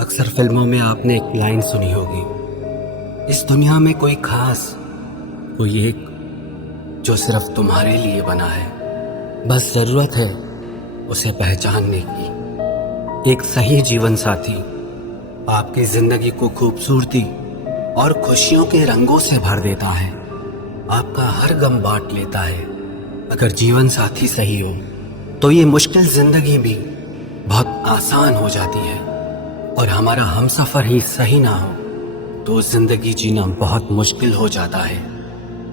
अक्सर फिल्मों में आपने एक लाइन सुनी होगी, इस दुनिया में कोई खास, कोई एक जो सिर्फ तुम्हारे लिए बना है। बस जरूरत है उसे पहचानने की। एक सही जीवन साथी आपकी जिंदगी को खूबसूरती और खुशियों के रंगों से भर देता है, आपका हर गम बांट लेता है। अगर जीवन साथी सही हो तो ये मुश्किल जिंदगी भी बहुत आसान हो जाती है, और हमारा हमसफर ही सही ना हो तो जिंदगी जीना बहुत मुश्किल हो जाता है।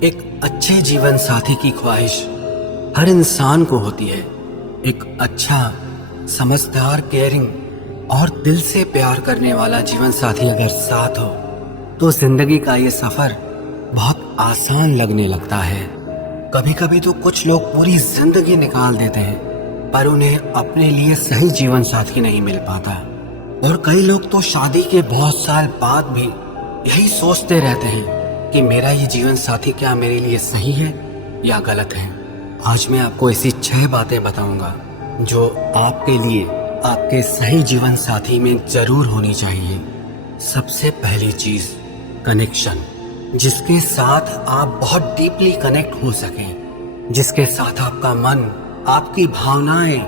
एक अच्छे जीवन साथी की ख्वाहिश हर इंसान को होती है। एक अच्छा, समझदार, केयरिंग और दिल से प्यार करने वाला जीवन साथी अगर साथ हो तो जिंदगी का ये सफर बहुत आसान लगने लगता है। कभी कभी तो कुछ लोग पूरी जिंदगी निकाल देते हैं पर उन्हें अपने लिए सही जीवन साथी नहीं मिल पाता, और कई लोग तो शादी के बहुत साल बाद भी यही सोचते रहते हैं कि मेरा ये जीवन साथी क्या मेरे लिए सही है या गलत है। आज मैं आपको ऐसी 6 बातें बताऊंगा जो आपके लिए आपके सही जीवन साथी में जरूर होनी चाहिए। सबसे पहली चीज, कनेक्शन। जिसके साथ आप बहुत डीपली कनेक्ट हो सकें, जिसके साथ आपका मन, आपकी भावनाएं,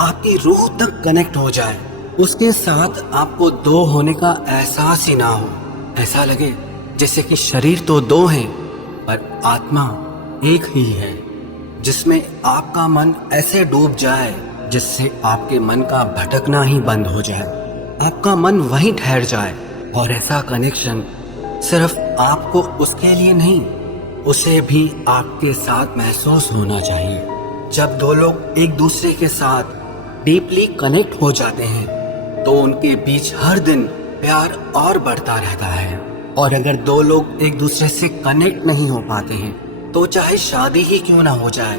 आपकी रूह तक कनेक्ट हो जाए, उसके साथ आपको दो होने का एहसास ही ना हो। ऐसा लगे जैसे कि शरीर तो दो हैं पर आत्मा एक ही है, जिसमें आपका मन ऐसे डूब जाए जिससे आपके मन का भटकना ही बंद हो जाए, आपका मन वहीं ठहर जाए। और ऐसा कनेक्शन सिर्फ आपको उसके लिए नहीं, उसे भी आपके साथ महसूस होना चाहिए। जब दो लोग एक दूसरे के साथ डीपली कनेक्ट हो जाते हैं तो उनके बीच हर दिन प्यार और बढ़ता रहता है। और अगर दो लोग एक दूसरे से कनेक्ट नहीं हो पाते हैं तो चाहे शादी ही क्यों ना हो जाए,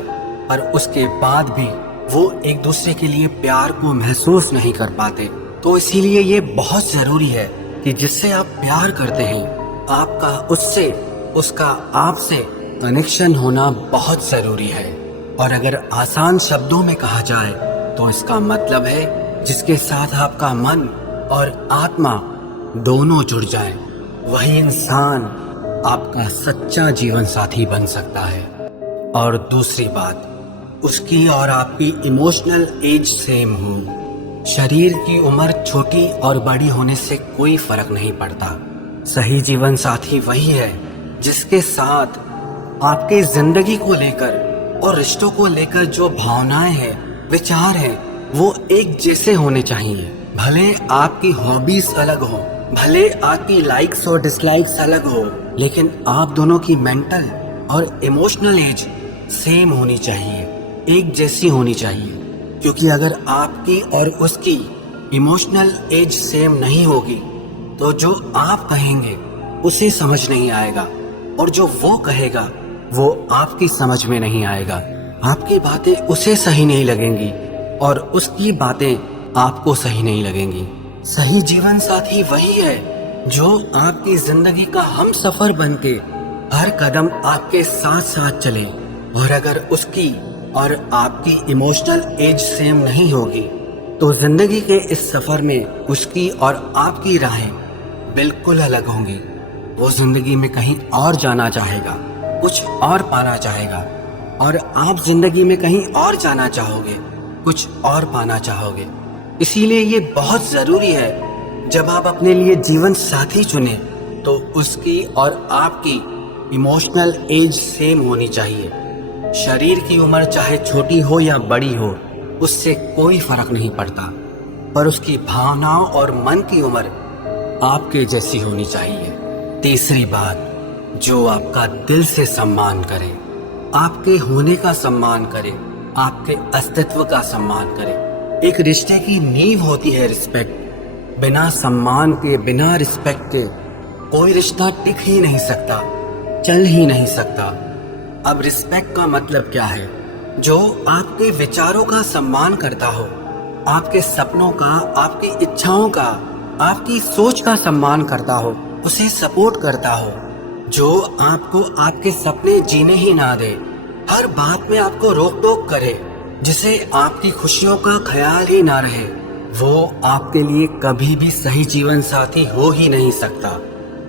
पर उसके बाद भी वो एक दूसरे के लिए प्यार को महसूस नहीं कर पाते। तो इसीलिए ये बहुत जरूरी है कि जिससे आप प्यार करते हैं, आपका उससे, उसका आपसे कनेक्शन होना बहुत जरूरी है। और अगर आसान शब्दों में कहा जाए तो इसका मतलब है जिसके साथ आपका मन और आत्मा दोनों जुड़ जाए, वही इंसान आपका सच्चा जीवन साथी बन सकता है। और दूसरी बात, उसकी और आपकी इमोशनल एज सेम हो। शरीर की उम्र छोटी और बड़ी होने से कोई फर्क नहीं पड़ता। सही जीवन साथी वही है जिसके साथ आपके जिंदगी को लेकर और रिश्तों को लेकर जो भावनाएं हैं, विचार हैं, वो एक जैसे होने चाहिए। भले आपकी हॉबीज अलग हो, भले आपकी लाइक्स और डिसलाइक्स अलग हो, लेकिन आप दोनों की मेंटल और इमोशनल एज सेम होनी चाहिए, एक जैसी होनी चाहिए। क्योंकि अगर आपकी और उसकी इमोशनल एज सेम नहीं होगी तो जो आप कहेंगे उसे समझ नहीं आएगा, और जो वो कहेगा वो आपकी समझ में नहीं आएगा। आपकी बातें उसे सही नहीं लगेंगी और उसकी बातें आपको सही नहीं लगेंगी। सही जीवन साथी वही है जो आपकी जिंदगी का हम सफर बनके हर कदम आपके साथ साथ चले। और अगर उसकी और आपकी इमोशनल एज सेम नहीं होगी तो जिंदगी के इस सफर में उसकी और आपकी राहें बिल्कुल अलग होंगी। वो जिंदगी में कहीं और जाना चाहेगा, कुछ और पाना चाहेगा, और आप जिंदगी में कहीं और जाना चाहोगे, कुछ और पाना चाहोगे। इसीलिए ये बहुत जरूरी है जब आप अपने लिए जीवन साथी चुने तो उसकी और आपकी इमोशनल एज सेम होनी चाहिए। शरीर की उम्र चाहे छोटी हो या बड़ी हो, उससे कोई फर्क नहीं पड़ता, पर उसकी भावनाओं और मन की उम्र आपके जैसी होनी चाहिए। तीसरी बात, जो आपका दिल से सम्मान करे, आपके होने का सम्मान करे, आपके अस्तित्व का सम्मान करे। एक रिश्ते की नींव होती है रिस्पेक्ट। बिना सम्मान के, बिना रिस्पेक्ट के कोई रिश्ता टिक ही नहीं सकता, चल ही नहीं सकता। अब रिस्पेक्ट का मतलब क्या है? जो आपके विचारों का सम्मान करता हो, आपके सपनों का, आपकी इच्छाओं का, आपकी सोच का सम्मान करता हो, उसे सपोर्ट करता हो। जो आपको आपके सपने जीने ही ना दे, हर बात में आपको रोक टोक करे, जिसे आपकी खुशियों का ख्याल ही ना रहे, वो आपके लिए कभी भी सही जीवन साथी हो ही नहीं सकता।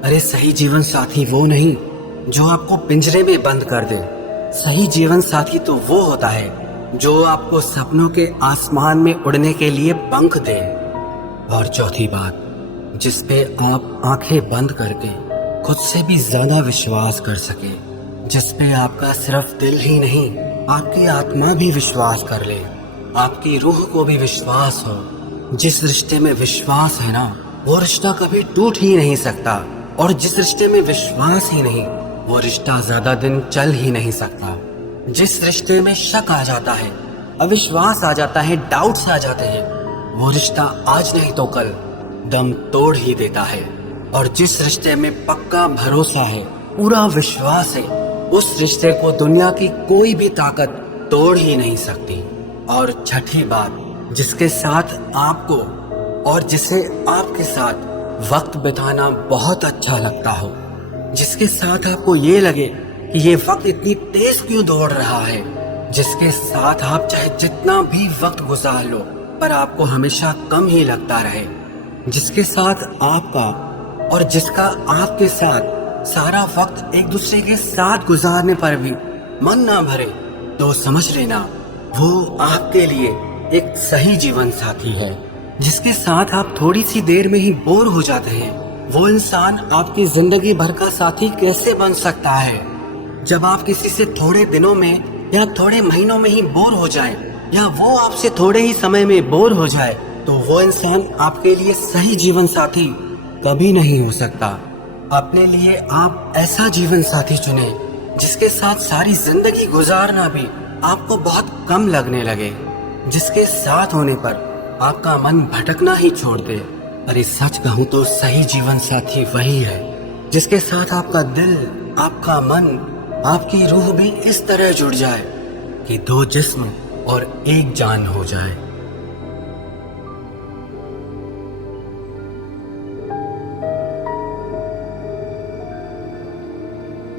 अरे सही जीवन साथी वो नहीं जो आपको पिंजरे में बंद कर दे। सही जीवन साथी तो वो होता है जो आपको सपनों के आसमान में उड़ने के लिए पंख दे। और चौथी बात, जिस पे आप आंखें बंद करके खुद से भी ज्यादा विश्वास कर सके, जिस पे आपका सिर्फ दिल ही नहीं आपकी आत्मा भी विश्वास कर ले, आपकी रूह को भी विश्वास हो। जिस रिश्ते में विश्वास है ना, वो रिश्ता कभी टूट ही नहीं सकता। और जिस रिश्ते में विश्वास ही नहीं, वो रिश्ता ज्यादा दिन चल ही नहीं सकता। जिस रिश्ते में शक आ जाता है, अविश्वास आ जाता है, डाउट्स आ जाते हैं, वो रिश्ता आज नहीं तो कल दम तोड़ ही देता है। और जिस रिश्ते में पक्का भरोसा है, पूरा विश्वास है, उस रिश्ते को दुनिया की कोई भी ताकत तोड़ ही नहीं सकती। और छठी बात, जिसके साथ आपको और जिसे आपके साथ वक्त बिताना बहुत अच्छा लगता हो, जिसके साथ आपको ये लगे कि ये वक्त इतनी तेज क्यों दौड़ रहा है, जिसके साथ आप चाहे जितना भी वक्त गुजार लो पर आपको हमेशा कम ही लगता रहे, जिसके साथ आपका और जिसका आपके साथ सारा वक्त एक दूसरे के साथ गुजारने पर भी मन ना भरे, तो समझ लेना वो आपके लिए एक सही जीवन साथी है। जिसके साथ आप थोड़ी सी देर में ही बोर हो जाते हैं, वो इंसान आपकी जिंदगी भर का साथी कैसे बन सकता है। जब आप किसी से थोड़े दिनों में या थोड़े महीनों में ही बोर हो जाए, या वो आपसे थोड़े ही समय में बोर हो जाए, तो वो इंसान आपके लिए सही जीवन साथी कभी नहीं हो सकता। अपने लिए आप ऐसा जीवन साथी चुने जिसके साथ सारी जिंदगी गुजारना भी आपको बहुत कम लगने लगे, जिसके साथ होने पर आपका मन भटकना ही छोड़ दे। अरे सच कहूँ तो सही जीवन साथी वही है जिसके साथ आपका दिल, आपका मन, आपकी रूह भी इस तरह जुड़ जाए कि दो जिस्म और एक जान हो जाए।